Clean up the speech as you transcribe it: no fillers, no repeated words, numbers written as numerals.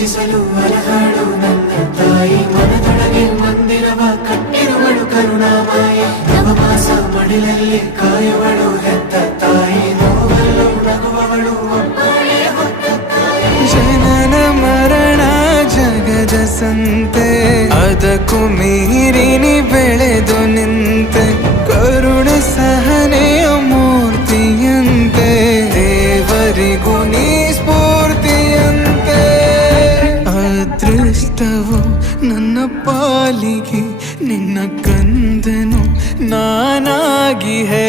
ಪೂಜಿಸಲು ಅಲಹಾಡು ನನ್ನ ತಾಯಿ ಮನದೊಳಗೆ ಮಂದಿರವ ಕಟ್ಟಿರುವಳು ಕರುಣಾಮಾಯಿ ನವಮಾಸ ಮಡಿಲಲ್ಲಿ ಕಾಯುವಳು ಹೆತ್ತ ತಾಯಿ ನೋವಲ್ಲೂ ನಗುವವಳು ಒಬ್ಬಳೇ ಹೊತ್ತ ತಾಯಿ ಜನನ ಮರಣ ಜಗದ ಸಂತೆ ಅದಕ್ಕೂ ಮೀರಿನಿ ಬೆಳೆದು ನಿಂತೆ ಕರುಣೆ ಸಹನೆಯ ಮೂರ್ತಿಯಂತೆ ದೇವರಿಗೂ ನೀ ಸ್ಫೂರ್ತಿಯಂತೆ ಅದೃಷ್ಟವು ನನ್ನ ಪಾಲಿಗೆ ನಿನ್ನ ಕಂದನು ನಾನಾಗಿ ಹೇ